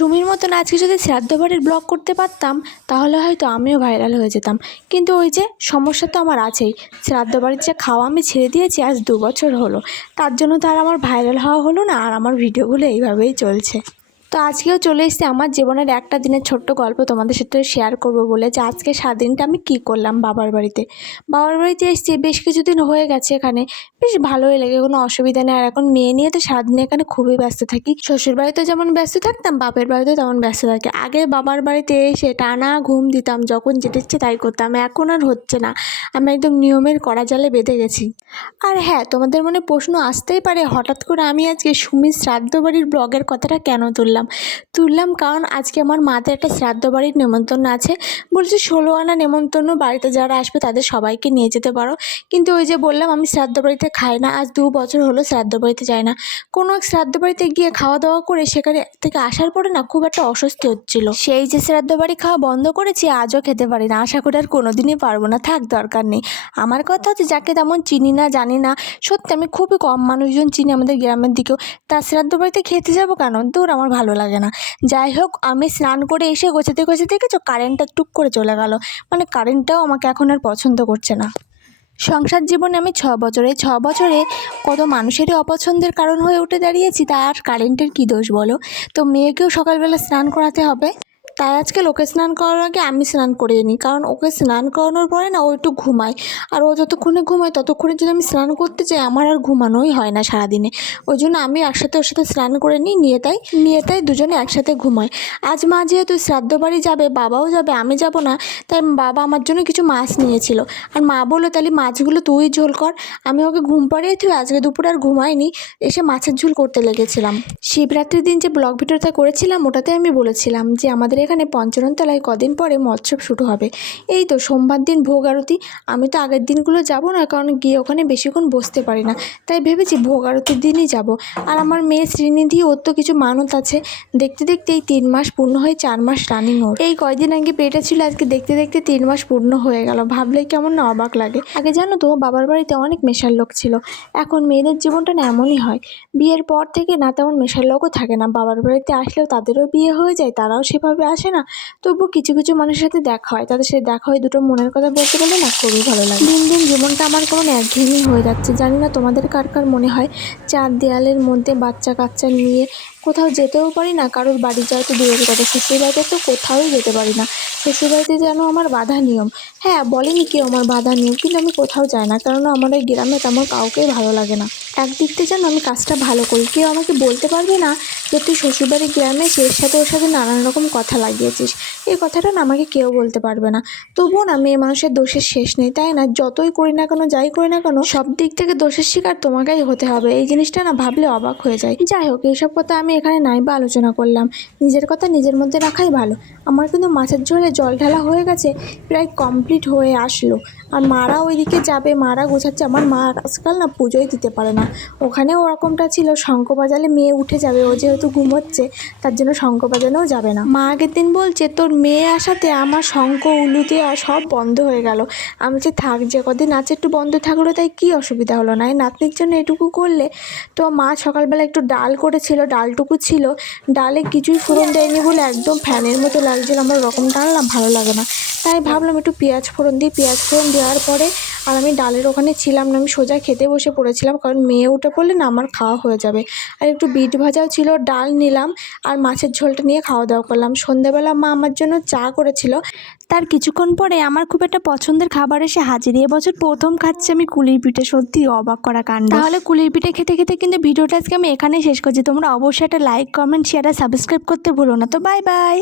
সুমির মতন আজকে যদি শ্রাদ্ধ বাড়ির ব্লগ করতে পারতাম তাহলে হয়তো আমিও ভাইরাল হয়ে যেতাম। কিন্তু ওই যে সমস্যা তো আমার আছেই, শ্রাদ্ধ বাড়ির যে খাওয়া আমি ছেড়ে দিয়েছি আজ 2 বছর হলো। তার জন্য তো আর আমার ভাইরাল হওয়া হলো না, আর আমার ভিডিওগুলো এইভাবেই চলছে। তো আজকেও চলে এসেছি আমার জীবনের একটা দিনের ছোট্ট গল্প তোমাদের সাথে শেয়ার করব বলে, যে আজকে সারাদিনটা আমি কী করলাম বাবার বাড়িতে। বাবার বাড়িতে এসেছি বেশ কিছুদিন হয়ে গেছে, এখানে বেশ ভালোই লাগে, কোনো অসুবিধা নেই। আর এখন মেয়ে নিয়ে তো সারাদিন এখানে খুবই ব্যস্ত থাকি। শ্বশুর বাড়িতে যেমন ব্যস্ত থাকতাম, বাপের বাড়িতেও তেমন ব্যস্ত থাকি। আগে বাবার বাড়িতে এসে টানা ঘুম দিতাম, যখন যেটা ইচ্ছে তাই করতাম। এখন আর হচ্ছে না, আমি একদম নিয়মের কড়া জালে বেঁধে গেছি। আর হ্যাঁ, তোমাদের মনে প্রশ্ন আসতেই পারে হঠাৎ করে আমি আজকে সুমির শ্রাদ্ধ বাড়ির ব্লগের কথাটা কেন তুললাম কারণ আজকে আমার মাদের একটা শ্রাদ্ধ বাড়ির নেমন্তন্ন আছে। বলছে 16 আনা নেমন্তন্ন, বাড়িতে যারা আসবে তাদের সবাইকে নিয়ে যেতে পারো। কিন্তু ওই যে বললাম আমি শ্রাদ্ধ বাড়িতে খাই না, আজ 2 বছর হলো শ্রাদ্ধ বাড়িতে যাই না। কোনো এক শ্রাদ্ধ বাড়িতে গিয়ে খাওয়া দাওয়া করে সেখানে থেকে আসার পরে না খুব একটা অস্বস্তি হচ্ছিল। সেই যে শ্রাদ্ধ বাড়ি খাওয়া বন্ধ করেছি, আজও খেতে পারি না। আশা করি আর কোনোদিনই পারবো না, থাক দরকার নেই। আমার কথা হচ্ছে যাকে তেমন চিনি না জানি না, সত্যি আমি খুবই কম মানুষজন চিনি আমাদের গ্রামের দিকেও, তার শ্রাদ্ধ বাড়িতে খেতে যাবো কেন? দূর, আমার ভালো লাগে না। যাই হোক, আমি স্নান করে এসে গোছাতে দেখেছো কারেন্টটা টুক করে চলে গেল। মানে কারেন্টটাও আমাকে এখন আর পছন্দ করছে না। সংসার জীবনে আমি 6 বছরে 6 বছরে কত মানুষেরই অপছন্দের কারণ হয়ে উঠে দাঁড়িয়েছি, তার কারেন্টের কী দোষ বলো? তো মেয়েকেও সকালবেলা স্নান করাতে হবে, তাই আজকে লোকে স্নান করার আগে আমি স্নান করিয়ে নিই। কারণ ওকে স্নান করানোর পরে না ও একটু ঘুমায়, আর ও যতক্ষণে ঘুমায় ততক্ষণে যদি আমি স্নান করতে চাই আমার আর ঘুমানোই হয় না সারাদিনে। ওই জন্য আমি একসাথে ওর সাথে স্নান করে নিয়ে তাই দুজনে একসাথে ঘুমাই। আজ মা যেহেতু শ্রাদ্ধ বাড়ি যাবে, বাবাও যাবে, আমি যাব না, তাই বাবা আমার জন্য কিছু মাছ নিয়েছিল। আর মা বললো তাহলে মাছগুলো তুই ঝোল কর। আমি ওকে ঘুম পাড়িয়ে তুই আজকে দুপুরে আর ঘুমাইনি, এসে মাছের ঝোল করতে লেগেছিলাম। শিবরাত্রির দিন যে ব্লগ ভিডিওটা করেছিলাম ওটাতে আমি বলেছিলাম যে আমাদের এখানে পঞ্চরণতলায় কদিন পরে মৎসব শুরু হবে। এই তো সোমবার দিন ভোগ আরতি। আমি তো আগের দিনগুলো যাব না, কারণ গিয়ে ওখানে বেশিক্ষণ বসতে পারি না, তাই ভেবেছি ভোগ আরতির দিনই যাব। আর আমার মেয়ে শ্রীনিধি, ওর তো কিছু মানত আছে। দেখতে দেখতে এই 3 মাস পূর্ণ হয়ে 4 মাস রানিং ওর। এই কয়দিন আগে পেটে ছিল, আজকে দেখতে দেখতে 3 মাস পূর্ণ হয়ে গেল। ভাবলেই কেমন না অবাক লাগে। আগে জানো তো বাবার বাড়িতে অনেক মেশার লোক ছিল। এখন মেয়েদের জীবনটা না এমনই হয়, বিয়ের পর থেকে না তেমন মেশার লোকও থাকে না। বাবার বাড়িতে আসলেও তাদেরও বিয়ে হয়ে যায়, তারাও সেভাবে আসে না। তবু কিছু কিছু মানুষের সাথে দেখা হয়, তাদের সাথে দেখা হয় দুটো মনের কথা বলতে পারলে না খুবই ভালো লাগে। দিন দিন জীবনটা আমার কেমন একঘেয়েমি হয়ে যাচ্ছে। জানি না তোমাদের কার কার মনে হয় 4 দেয়ালের মধ্যে বাচ্চা কাচ্চা নিয়ে কোথাও যেতেও পারি না, কারোর বাড়ি যাওয়া তো দূরের কথা, শ্বশুরবাড়িতে তো কোথাও যেতে পারি না। শ্বশুরবাড়িতে যেন আমার বাধা নিয়ম। হ্যাঁ, বলেনি কেউ আমার বাধা নিয়ম, কিন্তু আমি কোথাও যাই না, কারণ আমার ওই গ্রামে তেমন কাউকেই ভালো লাগে না। একদিক থেকে যেন আমি কাজটা ভালো করি, কেউ আমাকে বলতে পারবে না যে তুই শ্বশুরবাড়ির গ্রামে এর সাথে ওর সাথে নানান রকম কথা লাগিয়েছিস। এই কথাটা না আমাকে কেউ বলতে পারবে না। তবুও না মেয়ে মানুষের দোষের শেষ নেই, তাই না? যতই করি না কেন, যাই করি না কেন, সব দিক থেকে দোষের শিকার তোমাকেই হতে হবে। এই জিনিসটা না ভাবলে অবাক হয়ে যায়। যাই হোক, এইসব কথা আমি এখানে নাই বা আলোচনা করলাম, নিজের কথা নিজের মধ্যে রাখাই ভালো। আমার কিন্তু মাছের ঝোলে জল ঢালা হয়ে গেছে, প্রায় কমপ্লিট হয়ে আসলো। আর মারা ওইদিকে যাবে, মারা গোছাচ্ছে। আমার মা আজকাল না পুজোই দিতে পারে না। ওখানে ওরকমটা ছিল, শঙ্খ বাজালে মেয়ে উঠে যাবে, ও যেহেতু ঘুমোচ্ছে তার জন্য শঙ্খ বাজানোও যাবে না। মা আগের দিন বলছে তোর মেয়ে আসাতে আমার শঙ্খ উলুতে সব বন্ধ হয়ে গেল। আমি যে থাক, যে কদিন আছে একটু বন্ধ থাকলো, তাই কি অসুবিধা হলো না, এই নাতনির জন্য এটুকু করলে। তো মা সকালবেলা একটু ডাল করেছিল, ডালটুকু ছিল, ডালে কিছুই ফোড়ন দেয়নি বলে একদম ফ্যানের মতো লাগছিল। আমার ওরকম ডাল না ভালো লাগে না, তাই ভাবলাম একটু পেঁয়াজ ফোড়ন দিই। পেঁয়াজ ফোড়ন দেওয়ার পরে আর আমি ডালের ওখানে ছিলাম না, আমি সোজা খেতে বসে পড়েছিলাম, কারণ মেয়ে উঠে পড়লে না আমার খাওয়া হয়ে যাবে। আর একটু বিট ভাজাও ছিল, ডাল নিলাম আর মাছের ঝোলটা নিয়ে খাওয়া দাওয়া করলাম। সন্ধ্যাবেলা মা আমার জন্য চা করেছিল। তার কিছুক্ষণ পরে আমার খুব একটা পছন্দের খাবার এসে হাজির। এবছর প্রথম খাচ্ছি আমি কুলির পিঠে, সত্যি অবাক করা কাণ্ড। তাহলে কুলির পিঠে খেতে খেতে কিন্তু ভিডিওটা আজকে আমি এখানেই শেষ করছি। তোমরা অবশ্যই একটা লাইক, কমেন্ট, শেয়ার আর সাবস্ক্রাইব করতে ভুলো না। তো বাই বাই।